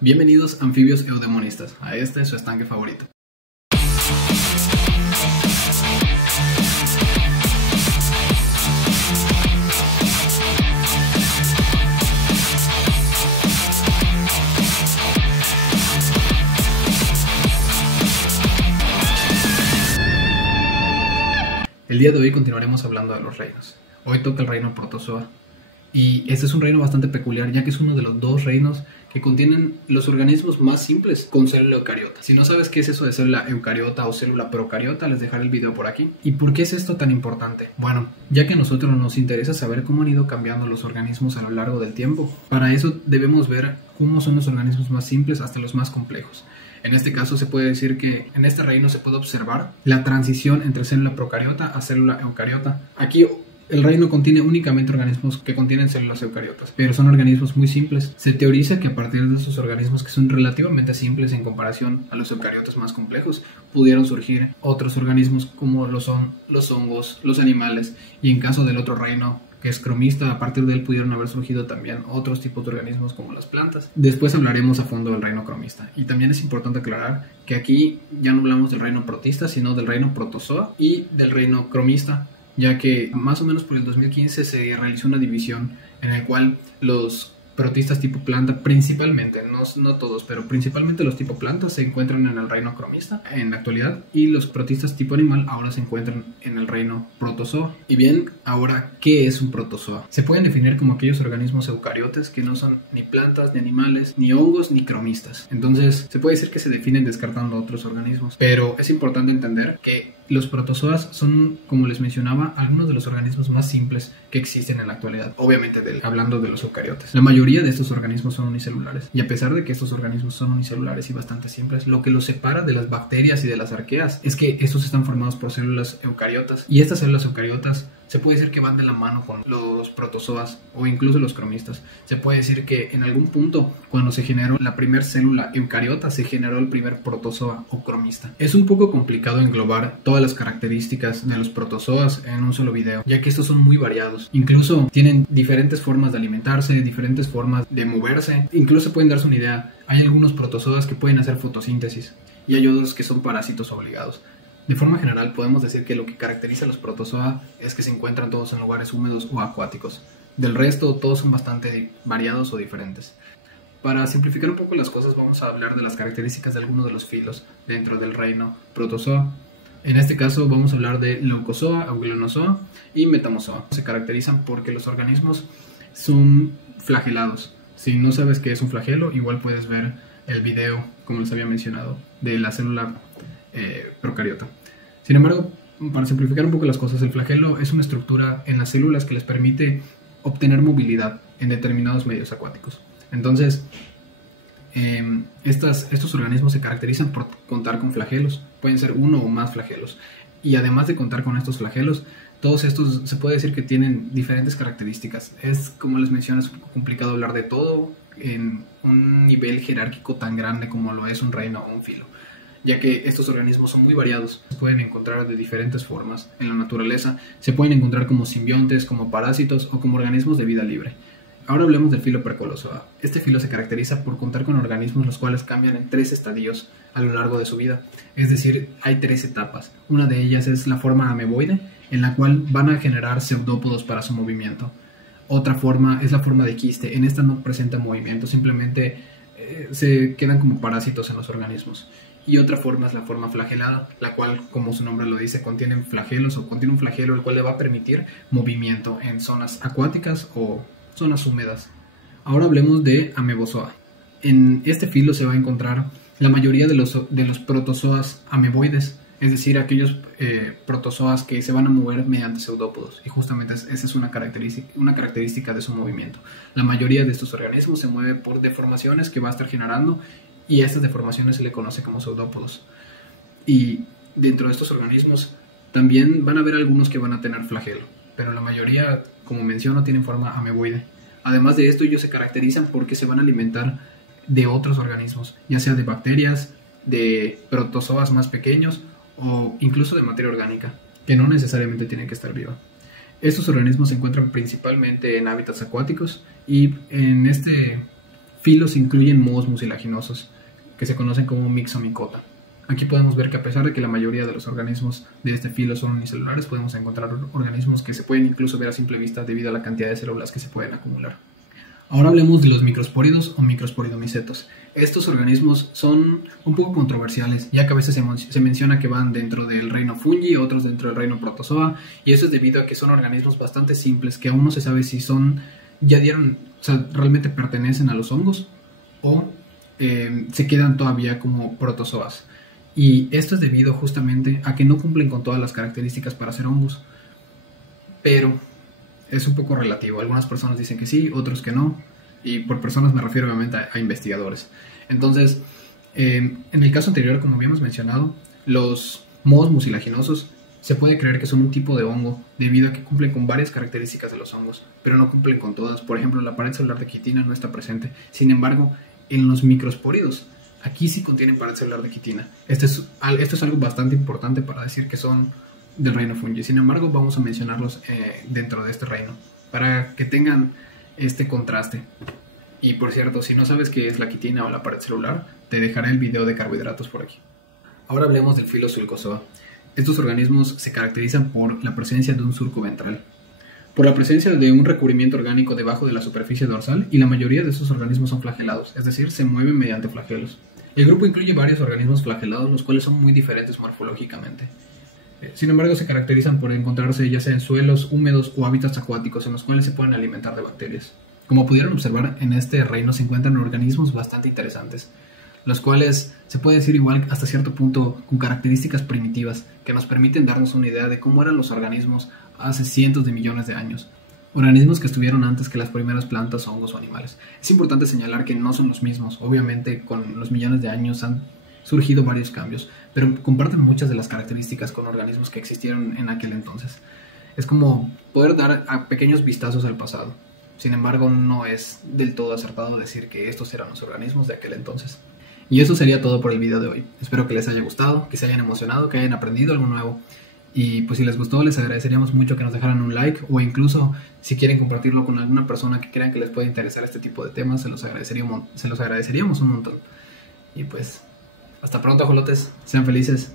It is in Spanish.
Bienvenidos anfibios eudemonistas a este su estanque favorito. El día de hoy continuaremos hablando de los reinos. Hoy toca el reino Protozoa. Y este es un reino bastante peculiar, ya que es uno de los dos reinos que contienen los organismos más simples con célula eucariota. Si no sabes qué es eso de célula eucariota o célula procariota, les dejaré el video por aquí. ¿Y por qué es esto tan importante? Bueno, ya que a nosotros nos interesa saber cómo han ido cambiando los organismos a lo largo del tiempo. Para eso debemos ver cómo son los organismos más simples hasta los más complejos. En este caso se puede decir que en este reino se puede observar la transición entre célula procariota a célula eucariota. Aquí el reino contiene únicamente organismos que contienen células eucariotas, pero son organismos muy simples. Se teoriza que a partir de esos organismos que son relativamente simples en comparación a los eucariotas más complejos, pudieron surgir otros organismos como lo son los hongos, los animales, y en caso del otro reino, que es cromista, a partir de él pudieron haber surgido también otros tipos de organismos como las plantas. Después hablaremos a fondo del reino cromista. Y también es importante aclarar que aquí ya no hablamos del reino protista, sino del reino protozoa y del reino cromista, ya que más o menos por el 2015 se realizó una división en la cual los protistas tipo planta, principalmente, no todos, pero principalmente los tipo planta se encuentran en el reino cromista en la actualidad, y los protistas tipo animal ahora se encuentran en el reino protozoa. Y bien, ahora, ¿qué es un protozoa? Se pueden definir como aquellos organismos eucariotes que no son ni plantas, ni animales, ni hongos, ni cromistas. Entonces, se puede decir que se definen descartando otros organismos, pero es importante entender que los protozoas son, como les mencionaba, algunos de los organismos más simples que existen en la actualidad. Obviamente hablando de los eucariotes. La mayoría de estos organismos son unicelulares. Y a pesar de que estos organismos son unicelulares y bastante simples, lo que los separa de las bacterias y de las arqueas es que estos están formados por células eucariotas. Y estas células eucariotas se puede decir que van de la mano con los protozoas o incluso los cromistas. Se puede decir que en algún punto, cuando se generó la primera célula eucariota, se generó el primer protozoa o cromista. Es un poco complicado englobar todas las características de los protozoas en un solo video, ya que estos son muy variados. Incluso tienen diferentes formas de alimentarse, diferentes formas de moverse. Incluso pueden darse una idea. Hay algunos protozoas que pueden hacer fotosíntesis y hay otros que son parásitos obligados. De forma general podemos decir que lo que caracteriza a los protozoa es que se encuentran todos en lugares húmedos o acuáticos. Del resto todos son bastante variados o diferentes. Para simplificar un poco las cosas, vamos a hablar de las características de algunos de los filos dentro del reino protozoa. En este caso vamos a hablar de leucozoa, euglenozoa y metamozoa. Se caracterizan porque los organismos son flagelados. Si no sabes qué es un flagelo, igual puedes ver el video, como les había mencionado, de la célula procariota. Sin embargo, para simplificar un poco las cosas, el flagelo es una estructura en las células que les permite obtener movilidad en determinados medios acuáticos. Entonces, estos organismos se caracterizan por contar con flagelos. Pueden ser uno o más flagelos. Y además de contar con estos flagelos, todos estos se puede decir que tienen diferentes características. Es, como les menciono, es un poco complicado hablar de todo en un nivel jerárquico tan grande como lo es un reino o un filo, ya que estos organismos son muy variados. Se pueden encontrar de diferentes formas en la naturaleza. Se pueden encontrar como simbiontes, como parásitos o como organismos de vida libre. Ahora hablemos del filo Percolozoa. Este filo se caracteriza por contar con organismos los cuales cambian en 3 estadios a lo largo de su vida. Es decir, hay 3 etapas. Una de ellas es la forma ameboide, en la cual van a generar pseudópodos para su movimiento. Otra forma es la forma de quiste. En esta no presenta movimiento, simplemente se quedan como parásitos en los organismos. Y otra forma es la forma flagelada, la cual, como su nombre lo dice, contiene flagelos o contiene un flagelo el cual le va a permitir movimiento en zonas acuáticas o zonas húmedas. Ahora hablemos de amebozoa. En este filo se va a encontrar la mayoría de los protozoas ameboides, es decir, aquellos protozoas que se van a mover mediante pseudópodos, y justamente esa es una característica de su movimiento. La mayoría de estos organismos se mueve por deformaciones que va a estar generando, y a estas deformaciones se le conoce como pseudópodos. Y dentro de estos organismos también van a haber algunos que van a tener flagelo, pero la mayoría, como menciono, tienen forma ameboide. Además de esto, ellos se caracterizan porque se van a alimentar de otros organismos, ya sea de bacterias, de protozoas más pequeños o incluso de materia orgánica, que no necesariamente tiene que estar viva. Estos organismos se encuentran principalmente en hábitats acuáticos, y en este filos incluyen mohos mucilaginosos, que se conocen como Myxomicota. Aquí podemos ver que a pesar de que la mayoría de los organismos de este filo son unicelulares, podemos encontrar organismos que se pueden incluso ver a simple vista debido a la cantidad de células que se pueden acumular. Ahora hablemos de los microspóridos o microsporidomicetos. Estos organismos son un poco controversiales, ya que a veces se menciona que van dentro del reino fungi, otros dentro del reino protozoa, y eso es debido a que son organismos bastante simples, que aún no se sabe si realmente pertenecen a los hongos o se quedan todavía como protozoas. Y esto es debido justamente a que no cumplen con todas las características para ser hongos. Pero es un poco relativo. Algunas personas dicen que sí, otros que no. Y por personas me refiero obviamente a investigadores. Entonces, en el caso anterior, como habíamos mencionado, los mohos mucilaginosos se puede creer que son un tipo de hongo debido a que cumplen con varias características de los hongos, pero no cumplen con todas. Por ejemplo, la pared celular de quitina no está presente. Sin embargo, en los microspóridos, aquí sí contienen pared celular de quitina. Esto es algo bastante importante para decir que son del reino fungi. Sin embargo, vamos a mencionarlos dentro de este reino para que tengan este contraste. Y por cierto, si no sabes qué es la quitina o la pared celular, te dejaré el video de carbohidratos por aquí. Ahora hablemos del filo Sulcozoa. Estos organismos se caracterizan por la presencia de un surco ventral, por la presencia de un recubrimiento orgánico debajo de la superficie dorsal, y la mayoría de estos organismos son flagelados, es decir, se mueven mediante flagelos. El grupo incluye varios organismos flagelados, los cuales son muy diferentes morfológicamente. Sin embargo, se caracterizan por encontrarse ya sea en suelos húmedos o hábitats acuáticos en los cuales se pueden alimentar de bacterias. Como pudieron observar, en este reino se encuentran organismos bastante interesantes, los cuales se puede decir igual hasta cierto punto con características primitivas que nos permiten darnos una idea de cómo eran los organismos hace cientos de millones de años. Organismos que estuvieron antes que las primeras plantas, hongos o animales. Es importante señalar que no son los mismos. Obviamente con los millones de años han surgido varios cambios, pero comparten muchas de las características con organismos que existieron en aquel entonces. Es como poder dar a pequeños vistazos al pasado. Sin embargo, no es del todo acertado decir que estos eran los organismos de aquel entonces. Y eso sería todo por el video de hoy. Espero que les haya gustado, que se hayan emocionado, que hayan aprendido algo nuevo. Y pues si les gustó, les agradeceríamos mucho que nos dejaran un like, o incluso si quieren compartirlo con alguna persona que crean que les pueda interesar este tipo de temas, se los agradeceríamos un montón. Y pues, hasta pronto, ajolotes. Sean felices.